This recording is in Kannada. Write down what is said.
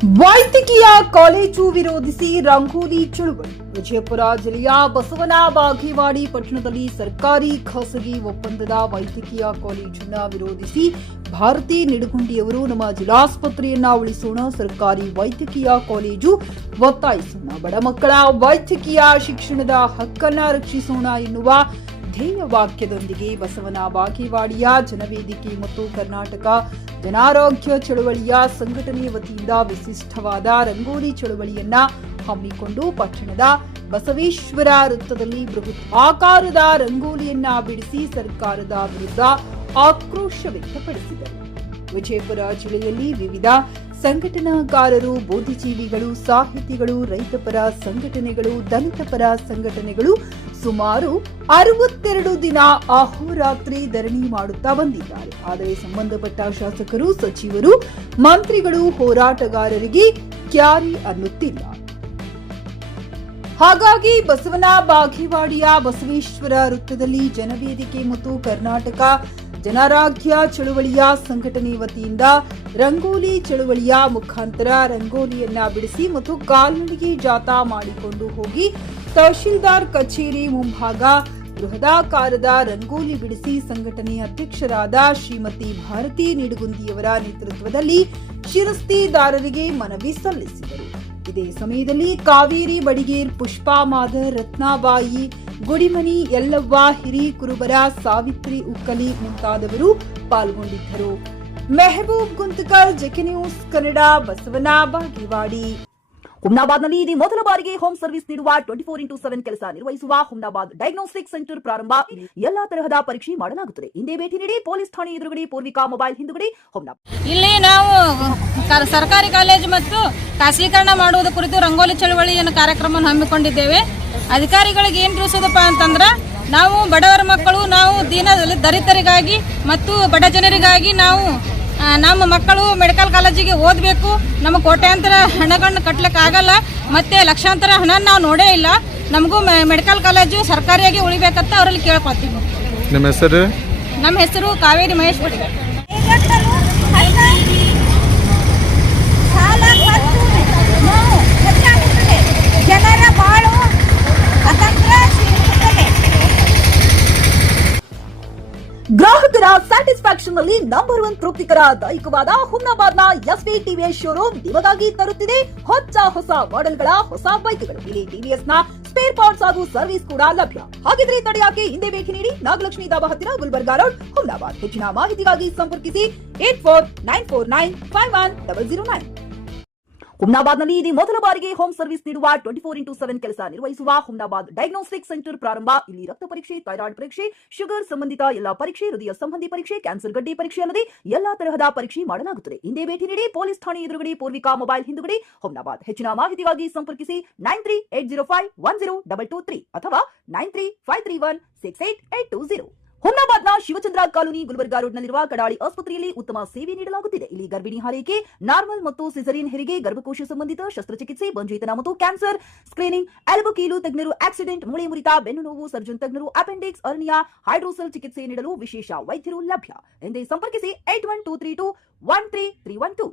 ವೈದ್ಯಕೀಯ ಕಾಲೇಜು ವಿರೋಧಿಸಿ ರಂಗೋಲಿ ಚಳುವಳಿ. ವಿಜಯಪುರ ಜಿಲ್ಲೆಯ ಬಸವನ ಬಾಗೇವಾಡಿ ಪಟ್ಟಣದಲ್ಲಿ ಸರ್ಕಾರಿ ಖಾಸಗಿ ಒಪ್ಪಂದದ ವೈದ್ಯಕೀಯ ಕಾಲೇಜನ್ನು ವಿರೋಧಿಸಿ ಭಾರತಿ ನಿಡಗುಂದಿಯವರು ನಮ್ಮ ಜಿಲ್ಲಾಸ್ಪತ್ರೆಯನ್ನ ಉಳಿಸೋಣ, ಸರ್ಕಾರಿ ವೈದ್ಯಕೀಯ ಕಾಲೇಜು ಒತ್ತಾಯಿಸೋಣ, ಬಡ ಮಕ್ಕಳ ವೈದ್ಯಕೀಯ ಶಿಕ್ಷಣದ ಹಕ್ಕನ್ನ ರಕ್ಷಿಸೋಣ ಎನ್ನುವ ಧ್ಯೇಯ ವಾಕ್ಯದೊಂದಿಗೆ ಬಸವನ ಬಾಗೇವಾಡಿಯ ಜನವೇದಿಕೆ ಮತ್ತು ಕರ್ನಾಟಕ ಜನಾರೋಗ್ಯ ಚಳವಳಿಯ ಸಂಘಟನೆ ವತಿಯಿಂದ ವಿಶಿಷ್ಟವಾದ ರಂಗೋಲಿ ಚಳವಳಿಯನ್ನ ಹಮ್ಮಿಕೊಂಡು ಪಟ್ಟಣದ ಬಸವೇಶ್ವರ ವೃತ್ತದಲ್ಲಿ ಬೃಹತ್ ಆಕಾರದ ರಂಗೋಲಿಯನ್ನ ಬಿಡಿಸಿ ಸರ್ಕಾರದ ವಿರುದ್ಧ ಆಕ್ರೋಶ ವ್ಯಕ್ತಪಡಿಸಿದರು. ವಿಜಯಪುರ ಜಿಲ್ಲೆಯಲ್ಲಿ ವಿವಿಧ ಸಂಘಟನಾಕಾರರು, ಬುದ್ಧಿಜೀವಿಗಳು, ಸಾಹಿತಿಗಳು, ರೈತಪರ ಸಂಘಟನೆಗಳು, ದಲಿತ ಪರ ಸಂಘಟನೆಗಳು ಸುಮಾರು 62 ದಿನ ಅಹೋರಾತ್ರಿ ಧರಣಿ ಮಾಡುತ್ತಾ ಬಂದಿದ್ದಾರೆ. ಆದರೆ ಸಂಬಂಧಪಟ್ಟ ಶಾಸಕರು, ಸಚಿವರು, ಮಂತ್ರಿಗಳು ಹೋರಾಟಗಾರರಿಗೆ ಕ್ಯಾರಿ ಅನ್ನುತ್ತಿಲ್ಲ. ಹಾಗಾಗಿ ಬಸವನ ಬಾಗೇವಾಡಿಯ ಬಸವೇಶ್ವರ ವೃತ್ತದಲ್ಲಿ ಜನವೇದಿಕೆ ಮತ್ತು ಕರ್ನಾಟಕ ಜನಾರೋಗ್ಯ ಚಳುವಳಿಯ ಸಂಘಟನೆ ವತಿಯಿಂದ ರಂಗೋಲಿ ಚಳುವಳಿಯ ಮುಖಾಂತರ ರಂಗೋಲಿಯನ್ನ ಬಿಡಿಸಿ ಮತ್ತು ಕಾಲ್ನಡಿಗೆ ಜಾಥಾ ಮಾಡಿಕೊಂಡು ಹೋಗಿ ತಹಶೀಲ್ದಾರ್ ಕಚೇರಿ ಮುಂಭಾಗ ಬೃಹದಾಕಾರದ ರಂಗೋಲಿ ಬಿಡಿಸಿ ಸಂಘಟನೆ ಅಧ್ಯಕ್ಷರಾದ ಶ್ರೀಮತಿ ಭಾರತಿ ನಿಡಗುಂದಿಯವರ ನೇತೃತ್ವದಲ್ಲಿ ಶಿರಸ್ತಿದಾರರಿಗೆ ಮನವಿ ಸಲ್ಲಿಸಿದರು. ಇದೇ ಸಮಯದಲ್ಲಿ ಕಾವೇರಿ ಬಡಿಗೇರ್, ಪುಷ್ಪಾ ಮಾದರ್, ರತ್ನಾಬಾಯಿ, ಗುಡಿಮನಿ, ಯಲ್ಲವ್ವ, ಹಿರೀಕುರುಬರ, ಸಾವಿತ್ರಿ ಉಕ್ಕಲಿ ಮುಂತಾದವರು ಪಾಲ್ಗೊಂಡಿದ್ದರು. Mehboob ಗುಂತಕರ್, JK news Kannada, Basavana Bagewadi. ಹುಮ್ನಾಬಾದ್ನಲ್ಲಿ ಇದು ಮೊದಲ ಬಾರಿಗೆ ಹೋಮ್ ಸರ್ವಿಸ್ ನೀಡುವ 24x7 ಕೆಲಸ ನಿರ್ವಹಿಸುವ ಹುಮ್ನಾಬಾದ್ ಡಯಾಗ್ನೋಸ್ಟಿಕ್ ಸೆಂಟರ್ ಪ್ರಾರಂಭ. ಎಲ್ಲಾ ತರಹದ ಪರೀಕ್ಷೆ ಮಾಡಲಾಗುತ್ತದೆ. ಹಿಂದೆ ಭೇಟಿ ನೀಡಿ. ಪೊಲೀಸ್ ಠಾಣೆ ಎದುರುಗಡೆ, ಪೂರ್ವಿಕಾ ಮೊಬೈಲ್ ಹಿಂದುಗಡೆ, ಹುಮ್ನಾಬಾದ್. ಇಲ್ಲಿ ನಾವು ಸರ್ಕಾರಿ ಕಾಲೇಜು ಮತ್ತು ಖಾಸಗೀಕರಣ ಮಾಡುವುದರ ಕುರಿತು ರಂಗೋಲಿ ಚಳವಳಿಯನ್ನು ಕಾರ್ಯಕ್ರಮವನ್ನು ಹಮ್ಮಿಕೊಂಡಿದ್ದೇವೆ. ಅಧಿಕಾರಿಗಳಿಗೆ ಏನು ತಿಳಿಸೋದಪ್ಪ ಅಂತಂದ್ರೆ, ನಾವು ಬಡವರ ಮಕ್ಕಳು, ನಾವು ದೀನ ದಲಿತರಿಗಾಗಿ ಮತ್ತು ಬಡ ಜನರಿಗಾಗಿ ನಾವು ನಮ್ಮ ಮಕ್ಕಳು ಮೆಡಿಕಲ್ ಕಾಲೇಜಿಗೆ ಓದಬೇಕು. ನಮ್ಮ ಕೋಟ್ಯಾಂತರ ಹಣಗಳನ್ನು ಕಟ್ಟಲಿಕ್ಕೆ ಆಗಲ್ಲ, ಮತ್ತೆ ಲಕ್ಷಾಂತರ ಹಣ ನಾವು ನೋಡೇ ಇಲ್ಲ. ನಮಗೂ ಮೆಡಿಕಲ್ ಕಾಲೇಜು ಸರ್ಕಾರಿಯಾಗಿ ಉಳಿಬೇಕಂತ ಅವರಲ್ಲಿ ಕೇಳ್ಕೊತೀವಿ. ನಮ್ಮ ಹೆಸರು ಕಾವೇರಿ ಮಹೇಶ್ ಬಡಿಗೇರ್. ಗ್ರಾಹಕರ ಸ್ಯಾಟಿಸ್ಫ್ಯಾಕ್ಷನ್ ನಲ್ಲಿ ನಂಬರ್ 1 ತೃಪ್ತಿಕರ ದೈಹಿಕವಾದ ಹುಮ್ನಾಬಾದ್ನ ಎಸ್ವಿ ಟಿವಿಎಸ್ ಶೋರೂಮ್ ನಿಮಗಾಗಿ ತರುತ್ತಿದೆ ಹೊಸ ಮಾಡೆಲ್ಗಳ ಹೊಸ ಬೈಕ್ಗಳು. ಇಲ್ಲಿ ಟಿವಿಎಸ್ ನ ಸ್ಪೇರ್ ಪಾರ್ಟ್ಸ್ ಹಾಗೂ ಸರ್ವಿಸ್ ಕೂಡ ಲಭ್ಯ. ಹಾಗಿದ್ರೆ ತಡೆಯಾಕೆ ಹಿಂದೆ ಭೇಟಿ ನೀಡಿ. ನಾಗಲಕ್ಷ್ಮಿ ದಾಬಾ ಹತ್ತಿರ, ಗುಲ್ಬರ್ಗಾ ರೋಡ್, ಹುಮ್ನಾಬಾದ್. ಹೆಚ್ಚಿನ ಮಾಹಿತಿಗಾಗಿ ಸಂಪರ್ಕಿಸಿ 8494951009. ಹುಮ್ನಾಬಾದ್ನಲ್ಲಿ ಇದು ಮೊದಲ ಬಾರಿಗೆ ಹೋಮ್ ಸರ್ವಿಸ್ ನೀಡುವ 24x7 ಕೆಲಸ ನಿರ್ವಹಿಸುವ ಹುಮ್ನಾಬಾದ್ ಡಯಾಗ್ನೋಸ್ಟಿಕ್ ಸೆಂಟರ್ ಪ್ರಾರಂಭ. ಇಲ್ಲಿ ರಕ್ತ ಪರೀಕ್ಷೆ, ಥೈರಾಯ್ಡ್ ಪರೀಕ್ಷೆ, ಶುಗರ್ ಸಂಬಂಧಿತ ಎಲ್ಲಾ ಪರೀಕ್ಷೆ, ಹೃದಯ ಸಂಬಂಧಿ ಪರೀಕ್ಷೆ, ಕ್ಯಾನ್ಸರ್ ಗಡ್ಡೆ ಪರೀಕ್ಷೆ ಅಲ್ಲದೆ ಎಲ್ಲಾ ತರಹದ ಪರೀಕ್ಷೆ ಮಾಡಲಾಗುತ್ತದೆ. ಹಿಂದೆ ಭೇಟಿ ನೀಡಿ. ಪೊಲೀಸ್ ಠಾಣೆ ಎದುರುಗಡೆ, ಪೂರ್ವಿಕಾ ಮೊಬೈಲ್ ಹಿಂದುಗಡೆ, ಹುಮ್ನಾಬಾದ್. ಹೆಚ್ಚಿನ ಮಾಹಿತಿಗಾಗಿ ಸಂಪರ್ಕಿಸಿ 93805223 ಅಥವಾ 9353168820. ಹುಮ್ನಾಬಾದ್ನ ಶಿವಚಂದ್ರ ಕಾಲೋನಿ, ಗುಲ್ಬರ್ಗಾ ರೋಡ್ನಲ್ಲಿರುವ ಕಡಾಳಿ ಆಸ್ಪತ್ರೆಯಲ್ಲಿ ಉತ್ತಮ ಸೇವೆ ನೀಡಲಾಗುತ್ತಿದೆ. ಇಲ್ಲಿ ಗರ್ಭಿಣಿ ಹಾರೈಕೆ, ನಾರ್ಮಲ್ ಮತ್ತು ಸಿಸರಿನ್ ಹೆರಿಗೆ, ಗರ್ಭಕೋಶ ಸಂಬಂಧಿತ ಶಸ್ತ್ರಚಿಕಿತ್ಸೆ, ಬಂಜೇತನ ಮತ್ತು ಕ್ಯಾನ್ಸರ್ ಸ್ಕ್ರೀನಿಂಗ್, ಎಲ್ಬೋ ಕೀಲು ತಜ್ಞರು, ಆಕ್ಸಿಡೆಂಟ್, ಮೂಳೆ ಮುರಿತ, ಬೆನ್ನು ನೋವು, ಸರ್ಜನ್ ತಜ್ಞರು, ಅಪೆಂಡಿಕ್ಸ್, ಅರ್ನಿಯಾ, ಹೈಡ್ರೋಸೆಲ್ ಚಿಕಿತ್ಸೆ ನೀಡಲು ವಿಶೇಷ ವೈದ್ಯರು ಲಭ್ಯ. ಎಂದೇ ಸಂಪರ್ಕಿಸಿ 8123213312.